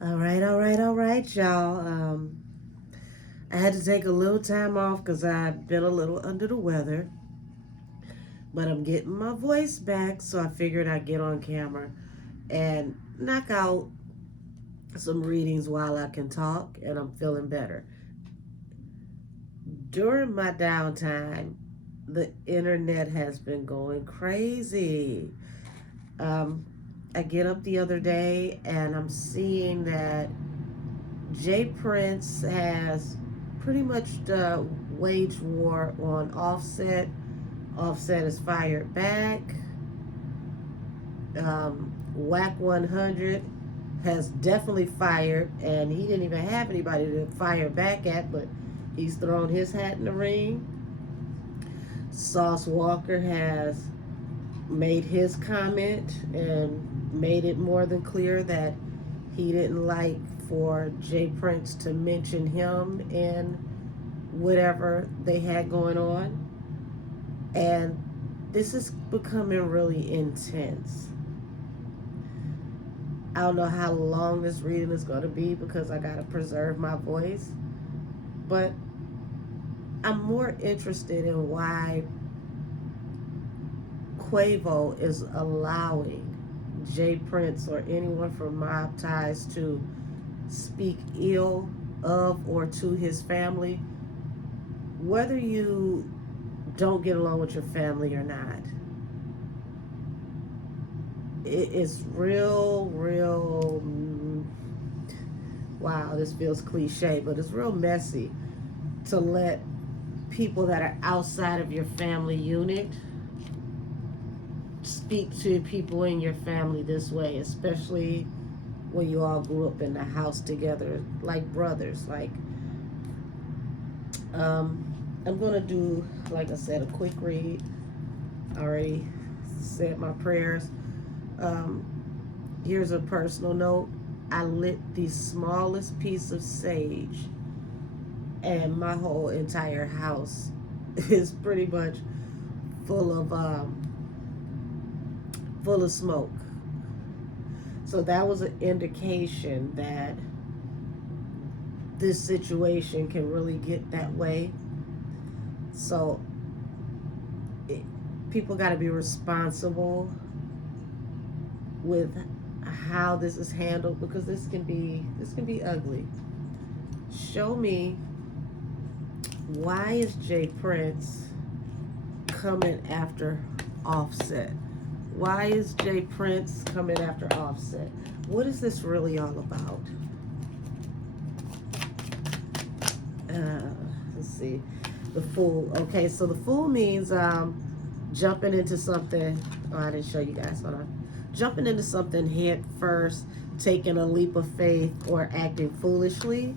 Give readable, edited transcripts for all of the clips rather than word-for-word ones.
All right, y'all. I had to take a little time off because I've been a little under the weather, but I'm getting my voice back, so I figured I'd get on camera and knock out some readings while I can talk, and I'm feeling better. During my downtime, the internet has been going crazy. Um, I get up the other day and I'm seeing that Jay Prince has pretty much waged war on Offset. Offset is fired back. Whack 100 has definitely fired, and he didn't even have anybody to fire back at, but he's thrown his hat in the ring. Sauce Walker has made his comment and made it more than clear that he didn't like for Jay Prince to mention him in whatever they had going on. And this is becoming really intense. I don't know how long this reading is going to be because I got to preserve my voice. But I'm more interested in why Quavo is allowing Jay Prince or anyone from Mob Ties to speak ill of or to his family, whether you don't get along with your family or not. It's real. Wow, this feels cliche, but it's real messy to let people that are outside of your family unit speak to people in your family this way, especially when you all grew up in the house together like brothers. Um, I'm gonna do, like I said, a quick read. I already said my prayers. Um, Here's a personal note. I lit the smallest piece of sage, and my whole entire house is pretty much full of full of smoke. So that was an indication that this situation can really get that way. So it, people got to be responsible with how this is handled because this can be ugly. Show me, why is Jay Prince coming after Offset? Why is Jay Prince coming after Offset? What is this really all about? Uh, let's see. The Fool. Okay, so the Fool means jumping into something. Oh, I didn't show you guys. Hold on. Jumping into something head first, taking a leap of faith, or acting foolishly.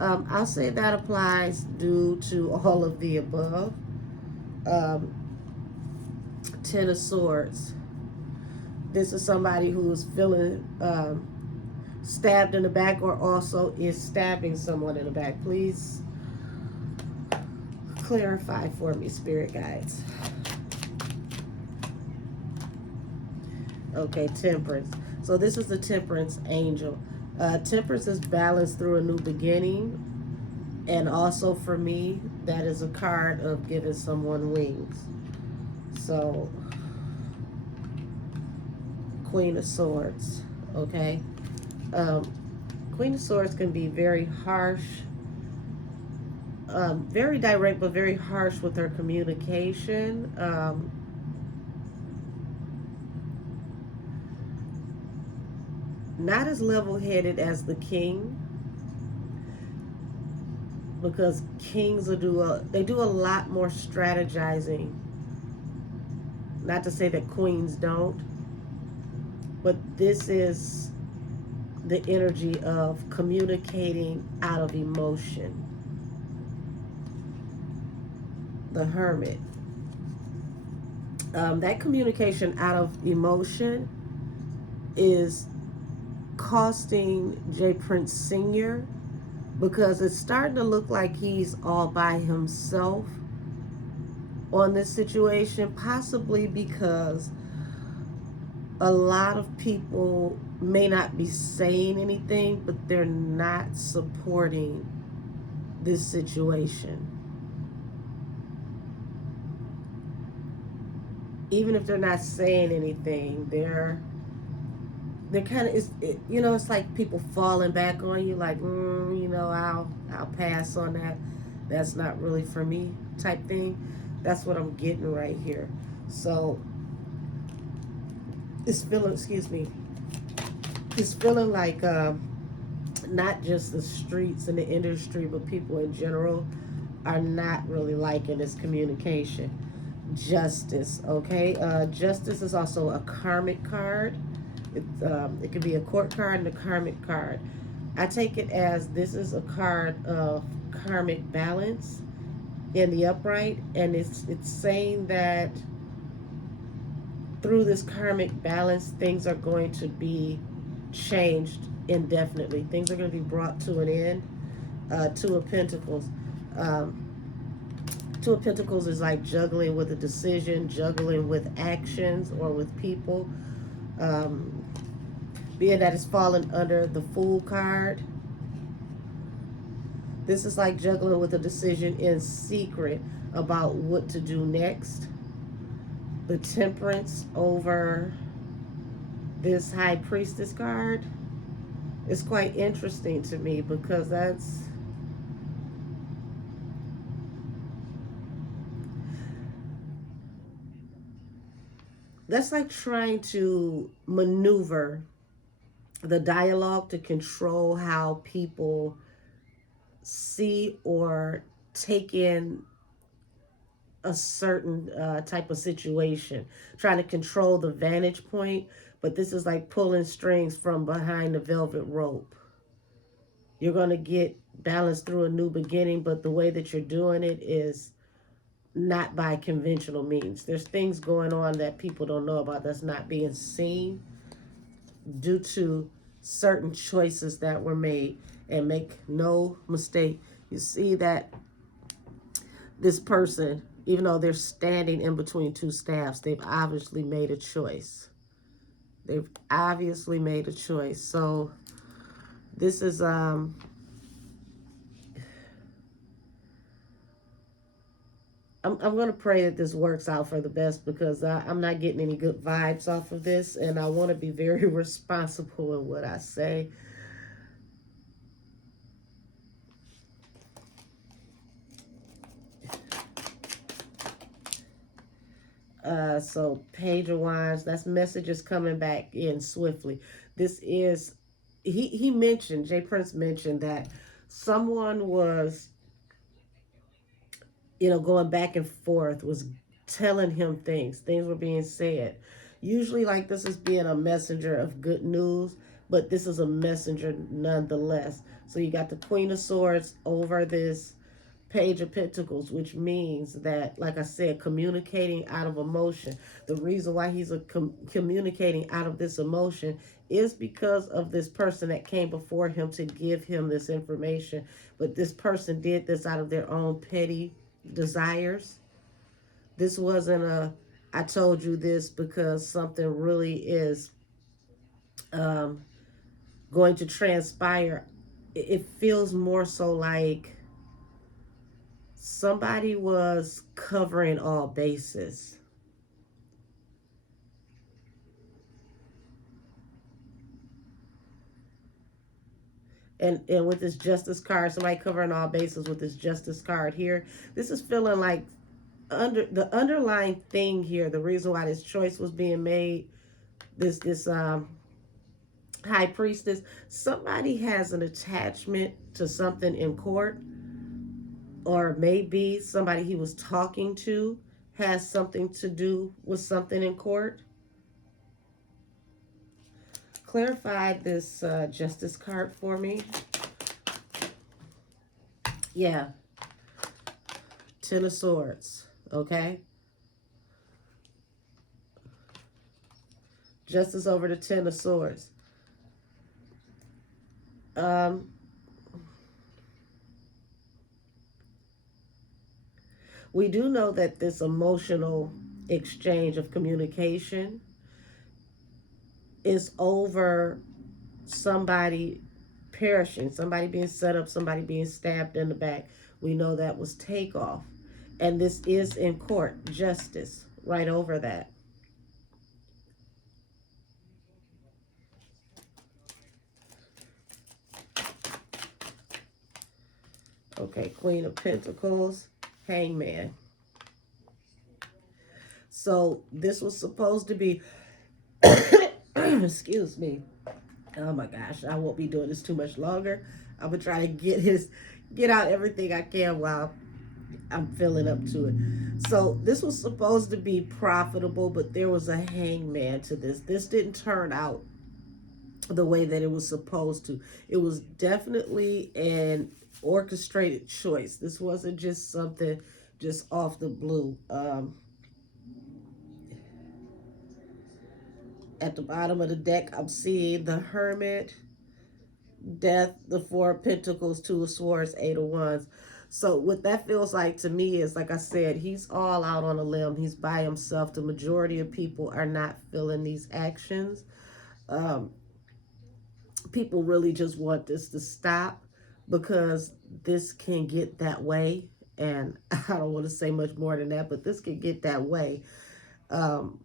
I'll say that applies due to all of the above. Um, Ten of Swords. This is somebody who is feeling stabbed in the back or also is stabbing someone in the back. Please clarify for me, spirit guides. Okay, Temperance. So this is the Temperance angel. Temperance is balanced through a new beginning. And also for me, that is a card of giving someone wings. So, Queen of Swords. Okay. Um, Queen of Swords can be very harsh, very direct, but very harsh with her communication. Not as level-headed as the king, because kings will do a lot more strategizing. Not to say that queens don't, but this is the energy of communicating out of emotion. The Hermit. That communication out of emotion is costing Jay Prince Sr. because it's starting to look like he's all by himself on this situation, possibly because a lot of people may not be saying anything, but they're not supporting this situation. Even if they're not saying anything, they're kind of, you know, it's like people falling back on you, like, you know, I'll pass on that. That's not really for me, type thing. That's what I'm getting right here. So it's feeling, excuse me, it's feeling like not just the streets and the industry, but people in general are not really liking this communication. Justice, okay? Justice is also a karmic card. It could be a court card and a karmic card. I take it as this is a card of karmic balance in the upright, and it's saying that through this karmic balance, things are going to be changed indefinitely. Things are going to be brought to an end. Two of Pentacles. Um, Two of Pentacles is like juggling with a decision, juggling with actions or with people. Um, Being that it's fallen under the Fool card, this is like juggling with a decision in secret about what to do next. The Temperance over this High Priestess card is quite interesting to me because that's like trying to maneuver the dialogue to control how people see or take in a certain type of situation, trying to control the vantage point. But this is like pulling strings from behind the velvet rope. You're going to get balanced through a new beginning, but the way that you're doing it is not by conventional means. There's things going on that people don't know about that's not being seen due to certain choices that were made. And make no mistake, you see that this person, even though they're standing in between two staffs, they've obviously made a choice. They've obviously made a choice. So this is I'm going to pray that this works out for the best because I'm not getting any good vibes off of this, and I want to be very responsible in what I say. So Page of Wands, that's messages coming back in swiftly. This is, he mentioned, Jay Prince mentioned that someone was, you know, going back and forth, was telling him things were being said. Usually like this is being a messenger of good news, but this is a messenger nonetheless. So you got the Queen of Swords over this Page of Pentacles, which means that, like I said, communicating out of emotion. The reason why he's communicating out of this emotion is because of this person that came before him to give him this information. But this person did this out of their own petty desires. This wasn't a, I told you this because something really is um, going to transpire. It feels more so like somebody was covering all bases. And with this justice card, somebody covering all bases with this justice card here. This is feeling like under the underlying thing here, the reason why this choice was being made, this high priestess, somebody has an attachment to something in court, or maybe somebody he was talking to has something to do with something in court. Clarify this justice card for me. Yeah, Ten of Swords, okay? Justice over the Ten of Swords. Um, we do know that this emotional exchange of communication is over somebody perishing, somebody being set up, somebody being stabbed in the back. We know that was takeoff. And this is in court, justice, right over that. Okay, Queen of Pentacles, Hangman. So this was supposed to be, excuse me. Oh my gosh, I won't be doing this too much longer. I'm gonna try to get out everything I can while I'm filling up to it. So this was supposed to be profitable, but there was a hangman to this. This didn't turn out the way that it was supposed to. It was definitely an orchestrated choice. This wasn't just something just off the blue. At the bottom of the deck, I'm seeing the Hermit, Death, the Four of Pentacles, Two of Swords, Eight of Wands. So what that feels like to me is, like I said, he's all out on a limb. He's by himself. The majority of people are not feeling these actions. Um, People really just want this to stop because this can get that way. And I don't want to say much more than that, but this can get that way. Um,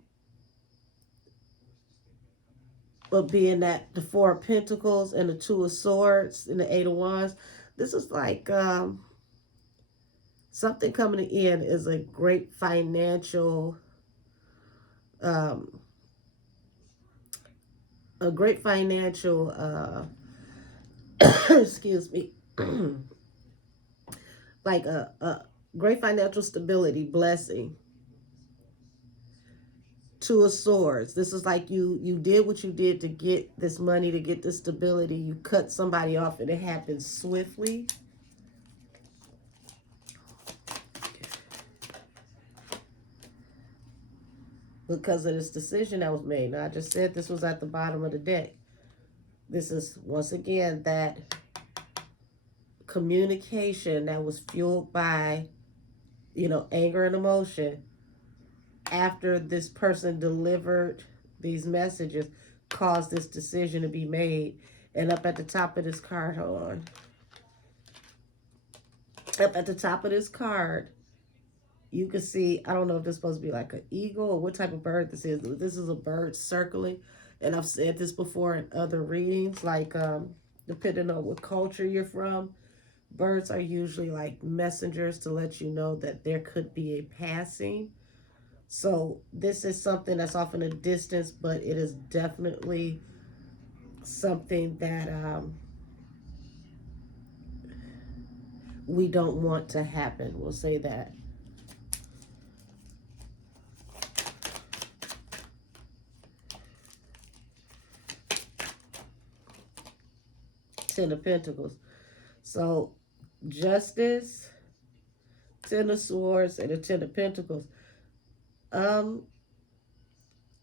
but being that the Four of Pentacles and the Two of Swords and the Eight of Wands, this is like something coming in is a great financial, um, a great financial, excuse me, like a great financial stability, blessing. Two of Swords. This is like you did what you did to get this money, to get this stability. You cut somebody off and it happened swiftly. Because of this decision that was made. Now, I just said this was at the bottom of the deck. This is, once again, that communication that was fueled by, anger and emotion after this person delivered these messages caused this decision to be made. And up at the top of this card, hold on. Up at the top of this card, you can see, I don't know if this is supposed to be like an eagle or what type of bird this is. This is a bird circling. And I've said this before in other readings, like depending on what culture you're from, birds are usually like messengers to let you know that there could be a passing. So this is something that's off in a distance, but it is definitely something that we don't want to happen. We'll say that. Ten of Pentacles. So Justice, Ten of Swords, and the Ten of Pentacles.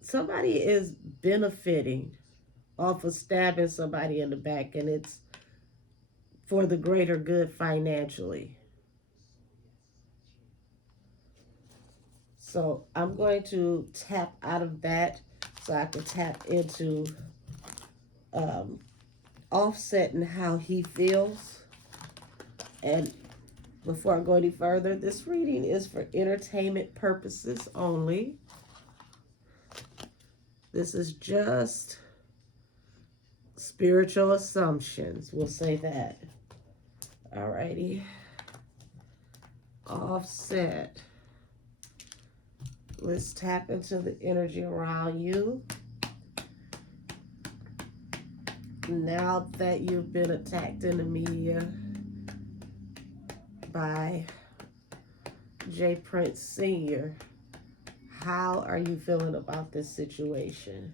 Somebody is benefiting off of stabbing somebody in the back, and it's for the greater good financially. So I'm going to tap out of that so I can tap into Offset and how he feels. And before I go any further, this reading is for entertainment purposes only. This is just spiritual assumptions. We'll say that. Alrighty. Offset. Let's tap into the energy around you. Now that you've been attacked in the media by J. Prince Sr., how are you feeling about this situation?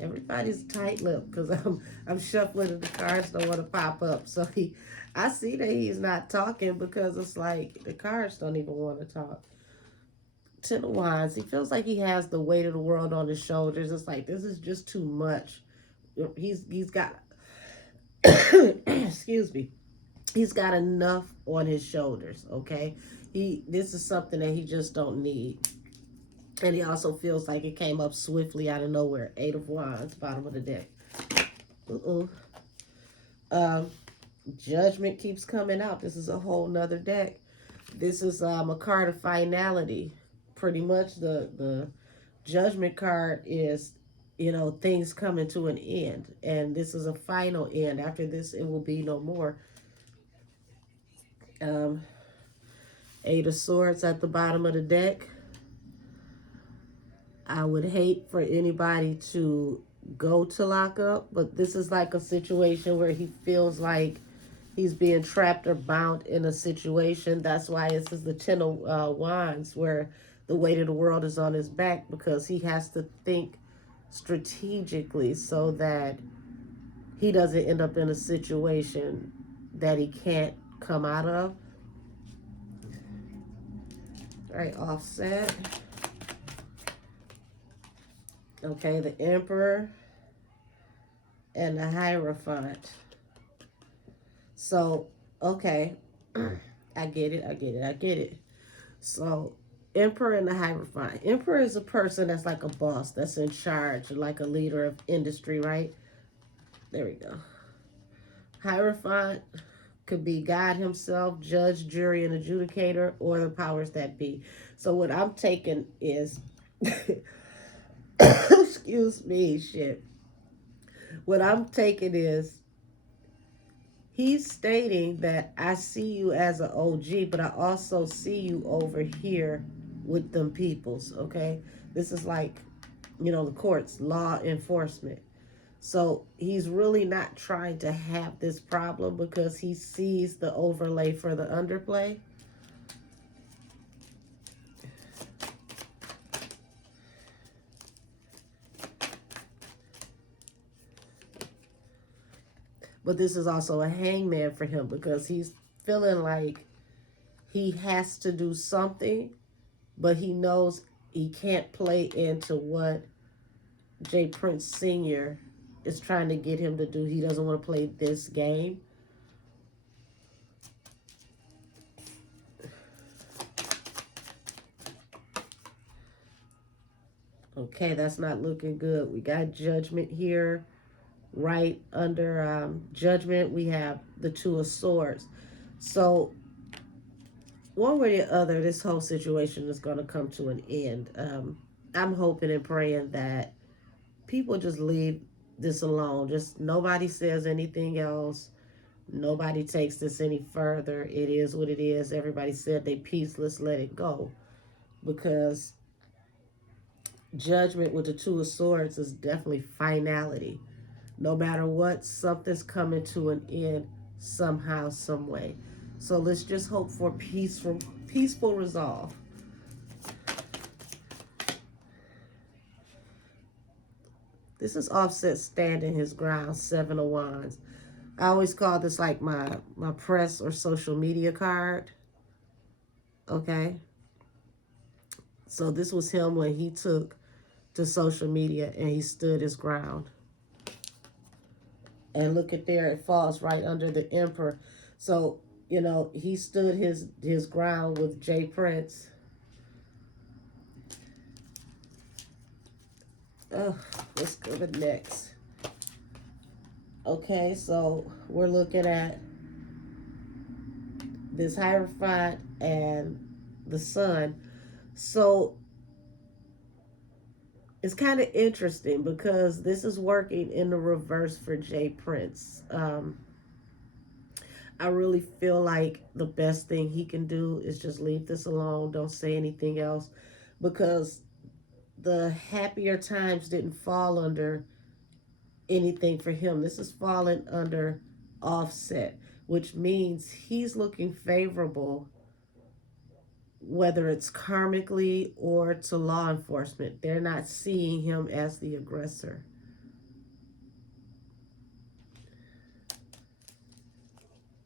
Everybody's tight-lipped because I'm shuffling and the cards don't want to pop up. So I see that he's not talking because it's like the cards don't even want to talk. Ten of Wands. He feels like he has the weight of the world on his shoulders. It's like this is just too much. He's got excuse me. He's got enough on his shoulders, okay? This is something that he just don't need. And he also feels like it came up swiftly out of nowhere. Eight of Wands, bottom of the deck. Uh-oh. Um, Judgment keeps coming out. This is a whole nother deck. This is a card of finality. Pretty much the Judgment card is, you know, things coming to an end. And this is a final end. After this, it will be no more. Um, Eight of Swords at the bottom of the deck. I would hate for anybody to go to lock up, but this is like a situation where he feels like he's being trapped or bound in a situation. That's why this is the Ten of Wands, where the weight of the world is on his back, because he has to think strategically so that he doesn't end up in a situation that he can't come out of. All right, offset. Okay, the Emperor and the Hierophant. So, okay, I get it. So, Emperor and the Hierophant. Emperor is a person that's like a boss, that's in charge, like a leader of industry, right? There we go. Hierophant could be God himself, judge, jury, and adjudicator, or the powers that be. So what I'm taking is, excuse me, shit. What I'm taking is, he's stating that I see you as an OG, but I also see you over here with them peoples, okay? This is like, you know, the courts, law enforcement. So he's really not trying to have this problem because he sees the overlay for the underplay. But this is also a hangman for him because he's feeling like he has to do something, but he knows he can't play into what Jay Prince Sr. is trying to get him to do. He doesn't want to play this game. Okay, that's not looking good. We got Judgment here. Right under Judgment, we have the Two of Swords. So, one way or the other, this whole situation is going to come to an end. I'm hoping and praying that people just leave this alone. Just nobody says anything else. Nobody takes this any further. It is what it is. Everybody said they peace. Let's let it go. Because Judgment with the Two of Swords is definitely finality. No matter what, something's coming to an end somehow, some way. So let's just hope for peaceful resolve. This is Offset standing his ground, Seven of Wands. I always call this like my press or social media card. Okay. So this was him when he took to social media and he stood his ground. And look at there, it falls right under the Emperor. So, you know, he stood his ground with Jay Prince. Let's go to next. Okay, so we're looking at this Hierophant and the Sun. So it's kind of interesting because this is working in the reverse for Jay Prince. I really feel like the best thing he can do is just leave this alone. Don't say anything else, because the happier times didn't fall under anything for him. This is falling under Offset, which means he's looking favorable, whether it's karmically or to law enforcement. They're not seeing him as the aggressor.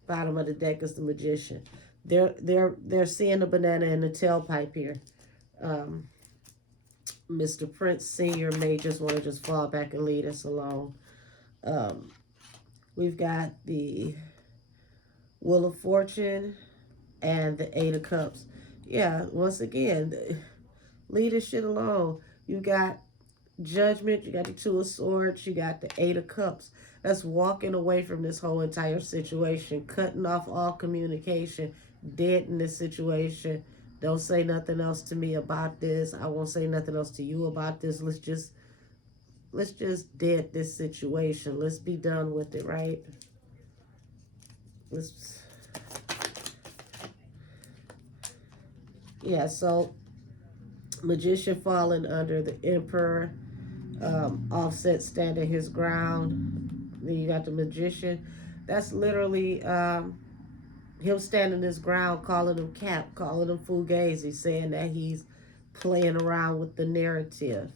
Bottom of the deck is the Magician. They're seeing the banana in the tailpipe here. Mr. Prince Sr. may just want to just fall back and leave us alone. We've got the Wheel of Fortune and the Eight of Cups. Yeah, once again, Leave this shit alone. You got Judgment, you got the Two of Swords, you got the Eight of Cups. That's walking away from this whole entire situation, cutting off all communication, dead in this situation. Don't say nothing else to me about this. I won't say nothing else to you about this. Let's just dead this situation. Let's be done with it, right? Let's Yeah, so Magician falling under the Emperor, Offset standing his ground. Then you got the Magician. That's literally him standing his ground, calling him Cap, calling him Fugazi, saying that he's playing around with the narrative.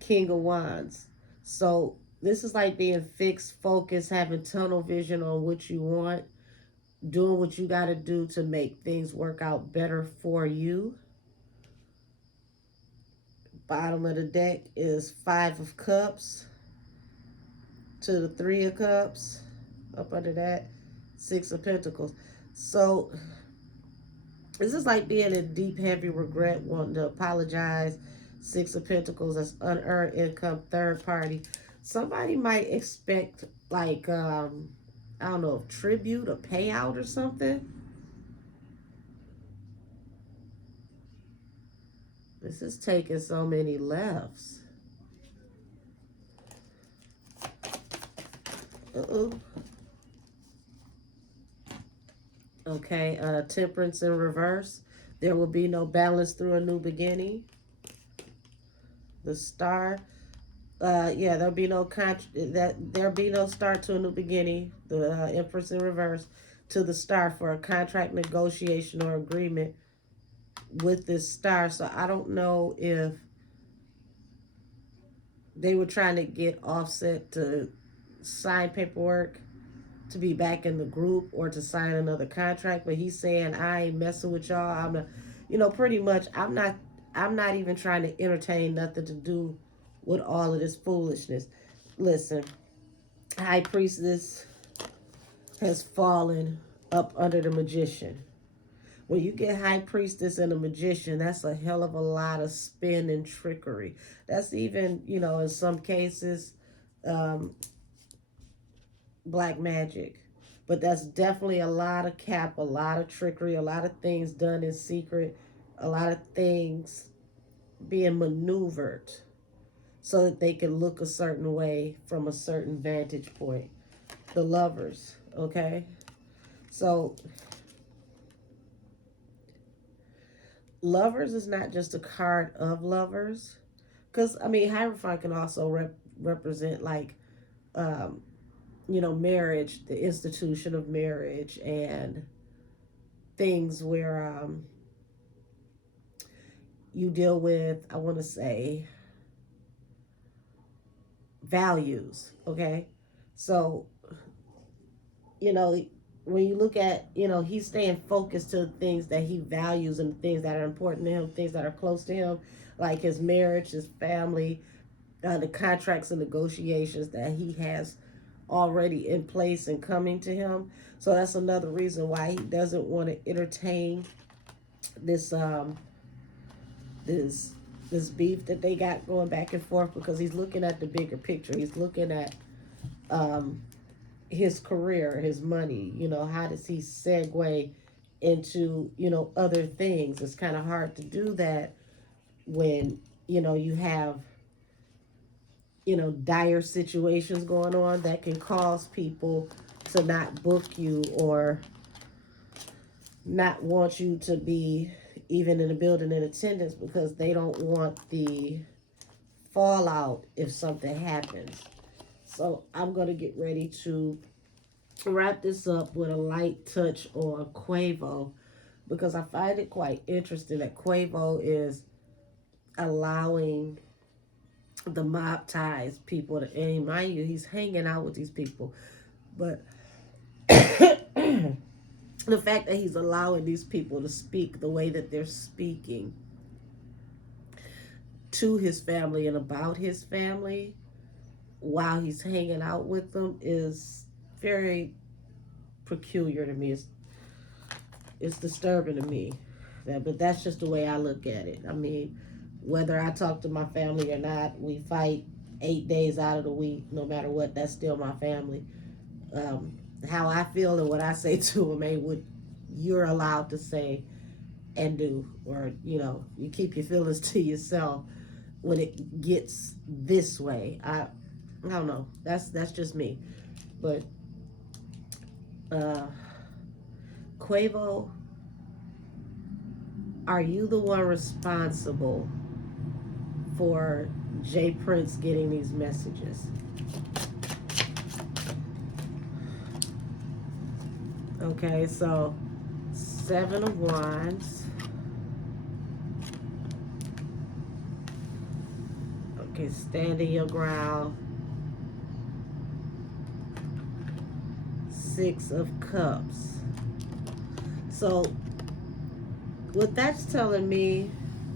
King of Wands. So this is like being fixed, focused, having tunnel vision on what you want, doing what you got to do to make things work out better for you. Bottom of the deck is Five of Cups to the Three of Cups. Up under that, Six of Pentacles. So this is like being in deep, heavy regret, wanting to apologize. Six of Pentacles, that's unearned income, third party. Somebody might expect like I don't know, tribute, a payout or something. This is taking so many lefts. Uh-oh. Okay, Temperance in reverse. There will be no balance through a new beginning. The Star. Yeah, there'll be no start to a new beginning. The Empress in reverse to the Star for a contract negotiation or agreement with this Star. So I don't know if they were trying to get Offset to sign paperwork to be back in the group or to sign another contract, but he's saying I ain't messing with y'all. I'm not, pretty much I'm not even trying to entertain nothing to do with all of this foolishness. Listen, High Priestess has fallen up under the Magician. When you get High Priestess and a Magician, that's a hell of a lot of spin and trickery. That's even, in some cases, um, black magic. But that's definitely a lot of cap, a lot of trickery, a lot of things done in secret, a lot of things being maneuvered so that they can look a certain way from a certain vantage point. The Lovers, okay? So, Lovers is not just a card of lovers. Because, Hierophant can also represent, like, um, marriage, the institution of marriage, and things where you deal with, I want to say, values, okay? So, you know, when you look at, he's staying focused to the things that he values and things that are important to him, things that are close to him, like his marriage, his family, the contracts and negotiations that he has already in place and coming to him. So that's another reason why he doesn't want to entertain this this this beef that they got going back and forth, because he's looking at the bigger picture. He's looking at um, his career, his money. How does he segue into other things? It's kind of hard to do that when you have dire situations going on that can cause people to not book you or not want you to be even in the building in attendance, because they don't want the fallout if something happens. So I'm going to get ready to wrap this up with a light touch on Quavo, because I find it quite interesting that Quavo is allowing the mob ties people to, and mind you, he's hanging out with these people, but the fact that he's allowing these people to speak the way that they're speaking to his family and about his family while he's hanging out with them is very peculiar to me. It's disturbing to me. But that's just the way I look at it. I mean, whether I talk to my family or not, we fight 8 days out of the week, no matter what. That's still my family. Um, how I feel and what I say to them ain't what you're allowed to say and do, or you keep your feelings to yourself when it gets this way. I don't know. That's just me. But uh, Quavo, are you the one responsible for Jay Prince getting these messages? Okay, so 7 of Wands. Okay, standing your ground. 6 of Cups. So what that's telling me,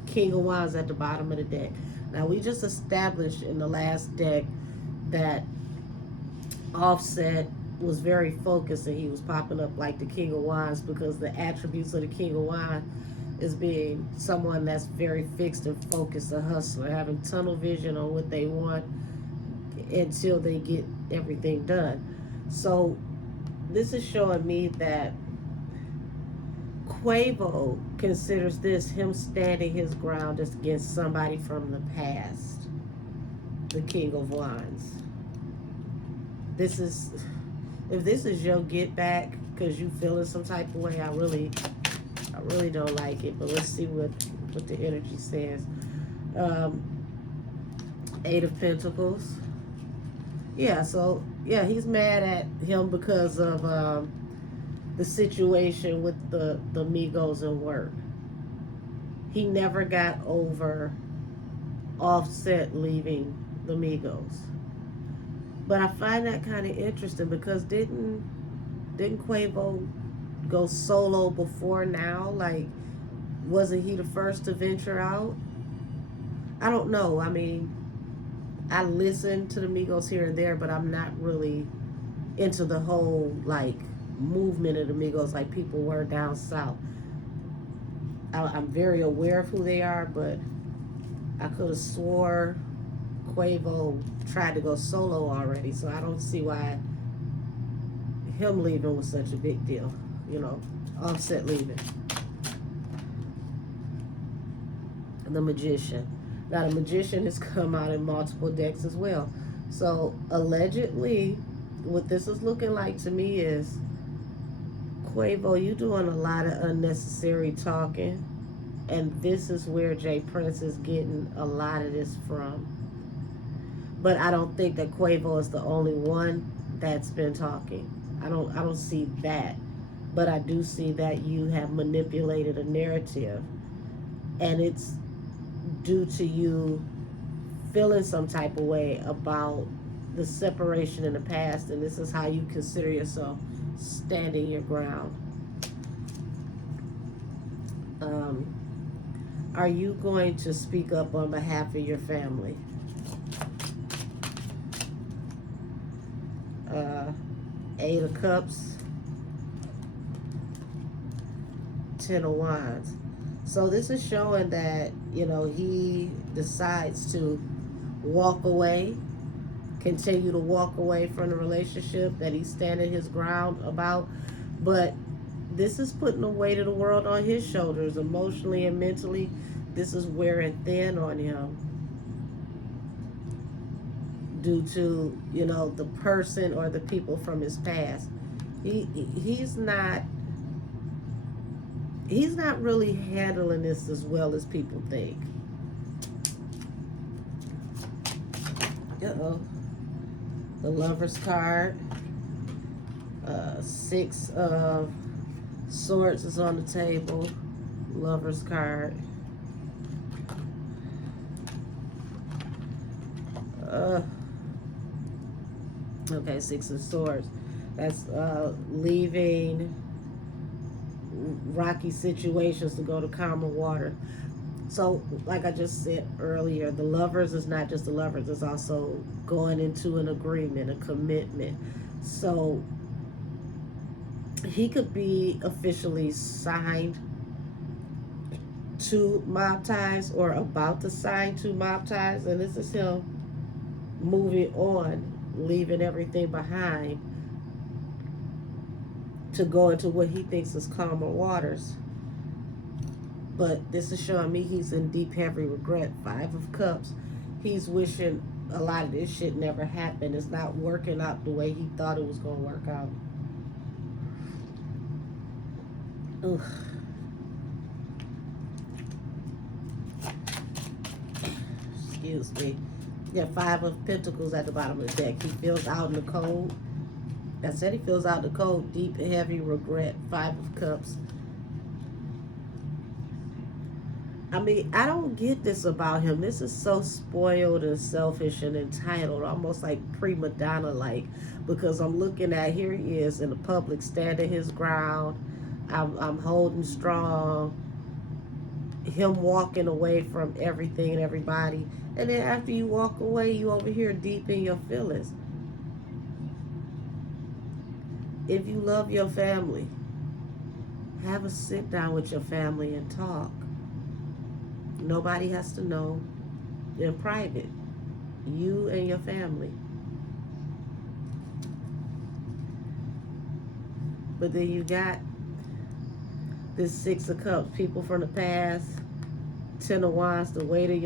King of Wands at the bottom of the deck. Now we just established in the last deck that Offset was very focused and he was popping up like the King of Wands because the attributes of the King of Wands is being someone that's very fixed and focused, a hustler, having tunnel vision on what they want until they get everything done. So this is showing me that Quavo considers this him standing his ground just against somebody from the past, the King of Wands. This is, if this is your get back because you feeling some type of way, I really don't like it. But let's see what the energy says. Um, 8 of Pentacles. Yeah, so yeah, he's mad at him because of the situation with the Migos and work. He never got over Offset leaving the Migos. But I find that kind of interesting because didn't Quavo go solo before now? Like, wasn't he the first to venture out? I don't know. I mean, I listen to the Migos here and there, but I'm not really into the whole like movement of the Migos like people were down south. I'm very aware of who they are, but I could have swore Quavo tried to go solo already, so I don't see why him leaving was such a big deal. Offset leaving. The Magician. Now the Magician has come out in multiple decks as well. So allegedly, what this is looking like to me is Quavo, you doing a lot of unnecessary talking, and this is where Jay Prince is getting a lot of this from. But I don't think that Quavo is the only one that's been talking. I don't see that. But I do see that you have manipulated a narrative, and it's due to you feeling some type of way about the separation in the past, and this is how you consider yourself standing your ground. Are you going to speak up on behalf of your family? 8 of Cups, 10 of Wands. So this is showing that, he decides to walk away, continue to walk away from the relationship that he's standing his ground about. But this is putting the weight of the world on his shoulders, emotionally and mentally. This is wearing thin on him due to, the person or the people from his past. He's not really handling this as well as people think. Uh-oh. The Lover's card. 6 of Swords is on the table. Lover's card. Okay, 6 of Swords. That's leaving rocky situations to go to calmer water. So, like I just said earlier, the Lovers is not just the Lovers, it's also going into an agreement, a commitment. So, He could be officially signed to mob ties or about to sign to mob ties, and this is him moving on, leaving everything behind to go into what he thinks is calmer waters. But this is showing me he's in deep, heavy regret. Five of Cups. He's wishing a lot of this shit never happened. It's not working out the way he thought it was going to work out. Ugh. Excuse me. Yeah, Five of Pentacles at the bottom of the deck. He feels out in the cold. I said he feels out in the cold. Deep, heavy regret. Five of Cups. I mean, I don't get this about him. This is so spoiled and selfish and entitled, almost like prima donna like. Because I'm looking at, here he is in the public, standing his ground. I'm holding strong. Him walking away from everything and everybody. And then after you walk away, you over here deep in your feelings. If you love your family, have a sit down with your family and talk. Nobody has to know. In private, you and your family. But then you got this Six of Cups, people from the past, Ten of Wands, the weight of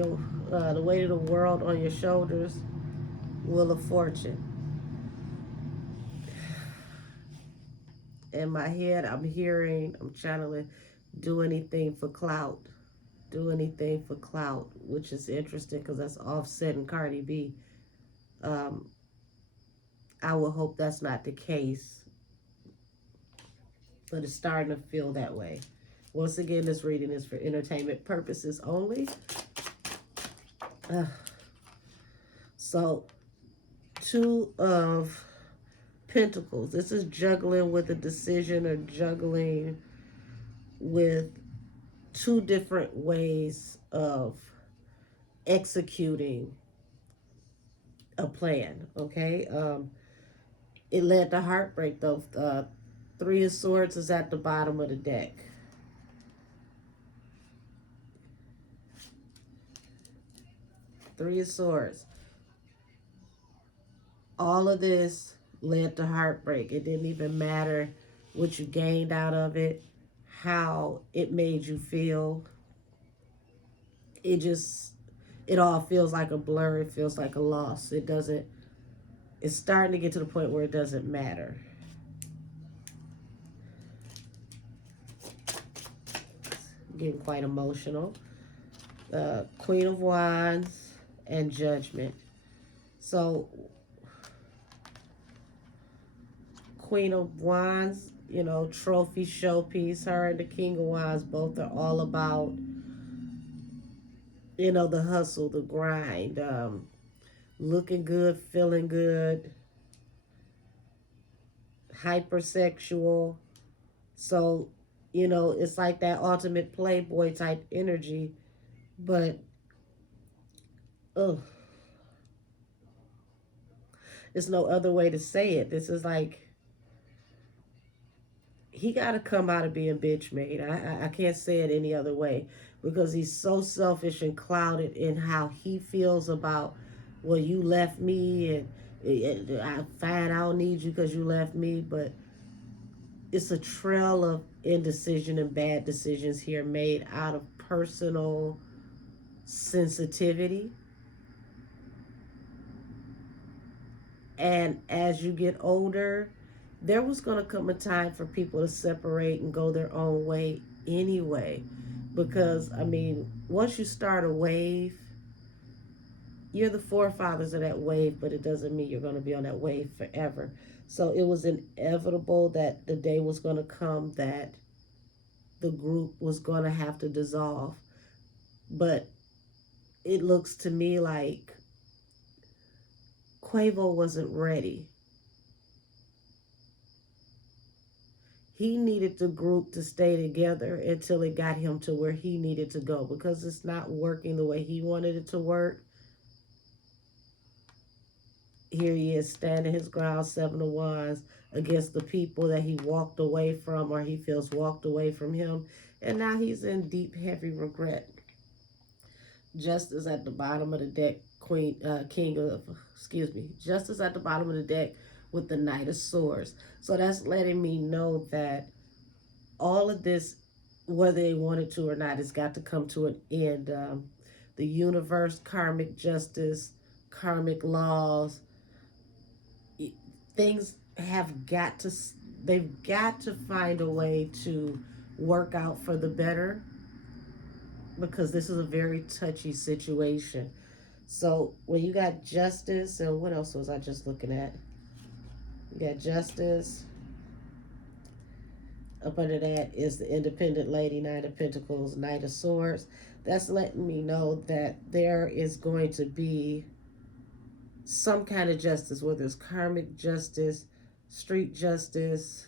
the world on your shoulders, Wheel of Fortune. In my head, I'm channeling, do anything for clout. Do anything for clout, which is interesting because that's Offset and Cardi B. Um, I would hope that's not the case, but it's starting to feel that way. Once again, this reading is for entertainment purposes only. So, Two of Pentacles. This is juggling with a decision or juggling with two different ways of executing a plan, okay? It led to heartbreak, though. Three of Swords is at the bottom of the deck. Three of Swords. All of this led to heartbreak. It didn't even matter what you gained out of it, how it made you feel. It all feels like a blur. It feels like a loss. It's starting to get to the point where it doesn't matter. Getting quite emotional. Queen of Wands and Judgment. So, Queen of Wands, trophy showpiece. Her and the King of Wands both are all about, the hustle, the grind, looking good, feeling good, hypersexual. So, it's like that ultimate playboy type energy, but ugh, there's no other way to say it. This is like, he got to come out of being bitch made. I can't say it any other way, because he's so selfish and clouded in how he feels about, well, you left me, and I find I don't need you because you left me. But it's a trail of indecision and bad decisions here made out of personal sensitivity. And as you get older, there was going to come a time for people to separate and go their own way anyway. Because, I mean, once you start a wave, you're the forefathers of that wave, but it doesn't mean you're going to be on that wave forever. So it was inevitable that the day was going to come that the group was going to have to dissolve. But it looks to me like Quavo wasn't ready. He needed the group to stay together until it got him to where he needed to go, because it's not working the way he wanted it to work. Here he is standing his ground, Seven of Wands, against the people that he walked away from or he feels walked away from him. And now he's in deep, heavy regret. Justice at the bottom of the deck, King of, excuse me, Justice at the bottom of the deck with the Knight of Swords. So that's letting me know that all of this, whether they wanted to or not, has got to come to an end. The universe, karmic justice, karmic laws, things have got to, they've got to find a way to work out for the better, because this is a very touchy situation. So when you got justice, and what else was I just looking at? You got justice. Up under that is the independent lady, Nine of Pentacles, Knight of Swords. That's letting me know that there is going to be some kind of justice, whether it's karmic justice, street justice,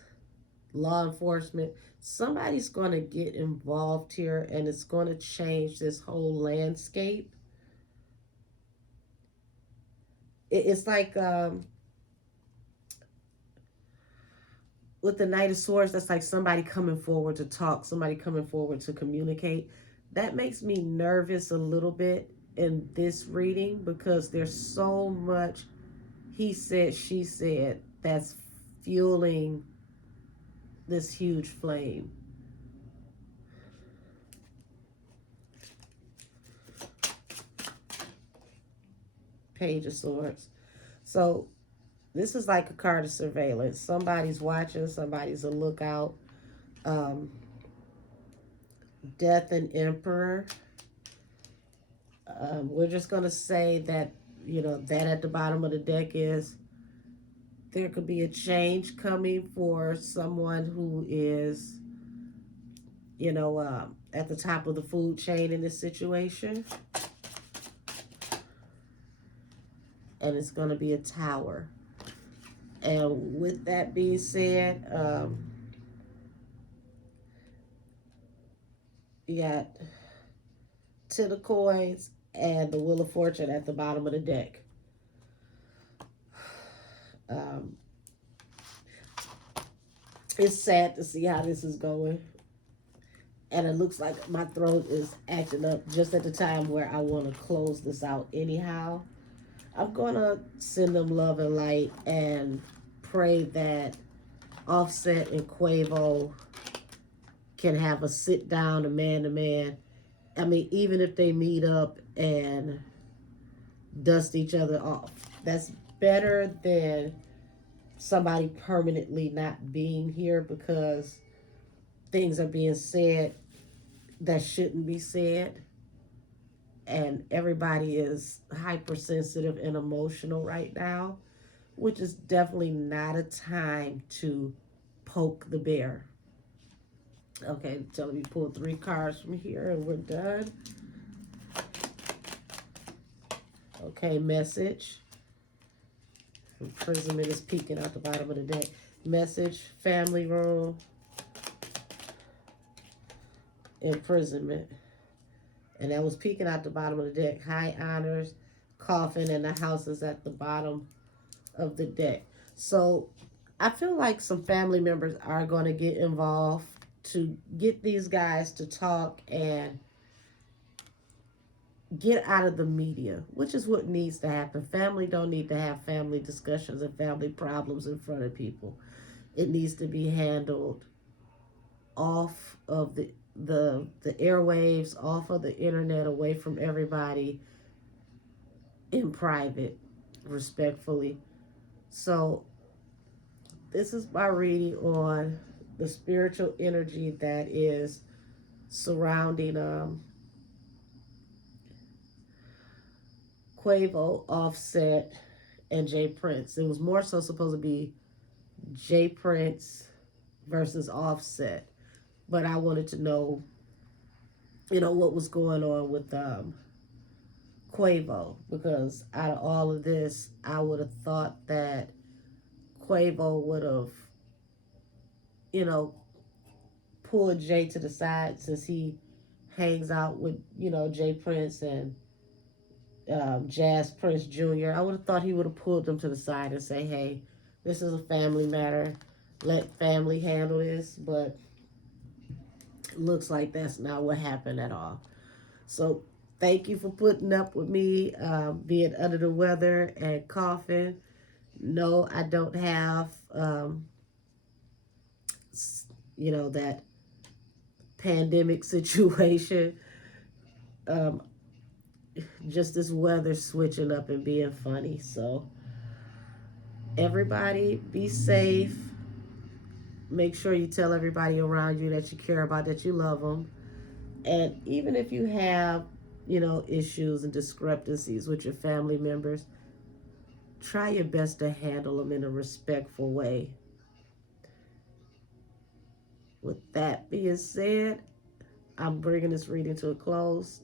law enforcement. Somebody's going to get involved here, and it's going to change this whole landscape. It's like with the Knight of Swords, that's like somebody coming forward to talk, somebody coming forward to communicate. That makes me nervous a little bit in this reading, because there's so much he said, she said that's fueling this huge flame. Page of Swords. So this is like a card of surveillance. Somebody's watching, somebody's a lookout. Death and Emperor. We're just going to say that, that at the bottom of the deck is there could be a change coming for someone who is, at the top of the food chain in this situation. And it's going to be a Tower. And with that being said, you got Ten of Coins and the Wheel of Fortune at the bottom of the deck. It's sad to see how this is going. And it looks like my throat is acting up just at the time where I want to close this out anyhow. I'm going to send them love and light and pray that Offset and Quavo can have a sit down, a man to man. I mean, even if they meet up and dust each other off, that's better than somebody permanently not being here because things are being said that shouldn't be said. And everybody is hypersensitive and emotional right now, which is definitely not a time to poke the bear. Okay, so let me pull 3 cards from here and we're done. Okay, message. Imprisonment is peeking out the bottom of the deck. Message, family room, imprisonment. And that was peeking out the bottom of the deck. High honors, coffin, and the house is at the bottom of the deck. So I feel like some family members are going to get involved to get these guys to talk and get out of the media, which is what needs to happen. Family don't need to have family discussions and family problems in front of people. It needs to be handled off of the airwaves, off of the internet, away from everybody, in private, respectfully. So this is my reading on the spiritual energy that is surrounding Quavo, Offset, and Jay Prince. It was more so supposed to be Jay Prince versus Offset, but I wanted to know, what was going on with Quavo, because out of all of this, I would have thought that Quavo would have, pulled Jay to the side, since he hangs out with, Jay Prince and Jazz Prince Jr. I would have thought he would have pulled them to the side and say, hey, This is a family matter. Let family handle this, but it looks like that's not what happened at all. So thank you for putting up with me being under the weather and coughing. No, I don't have, that pandemic situation. Um, just this weather switching up and being funny. So everybody be safe. Make sure you tell everybody around you that you care about, that you love them. And even if you have, issues and discrepancies with your family members, try your best to handle them in a respectful way. With that being said, I'm bringing this reading to a close.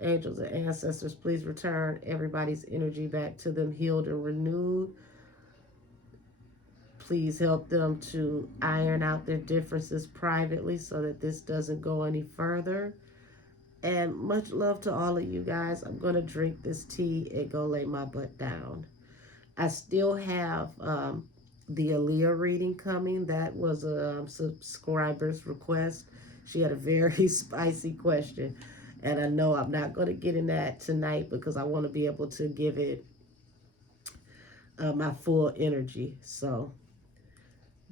Angels and ancestors, please return everybody's energy back to them healed and renewed. Please help them to iron out their differences privately so that this doesn't go any further. And much love to all of you guys. I'm going to drink this tea and go lay my butt down. I still have the Aaliyah reading coming. That was a subscriber's request. She had a very spicy question. And I know I'm not going to get in that tonight because I want to be able to give it my full energy. So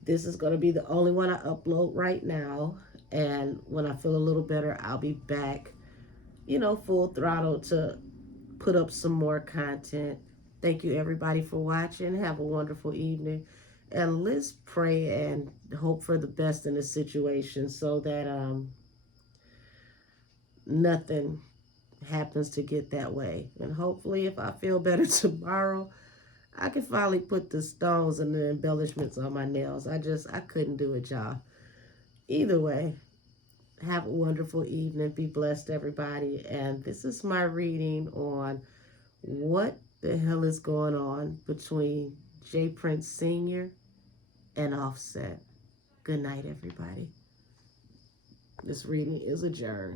this is going to be the only one I upload right now. And when I feel a little better, I'll be back, full throttle to put up some more content. Thank you, everybody, for watching. Have a wonderful evening. And let's pray and hope for the best in the situation so that nothing happens to get that way. And hopefully, if I feel better tomorrow, I can finally put the stones and the embellishments on my nails. I couldn't do it, y'all. Either way, have a wonderful evening. Be blessed, everybody. And this is my reading on what the hell is going on between J. Prince Sr. and Offset. Good night, everybody. This reading is adjourned.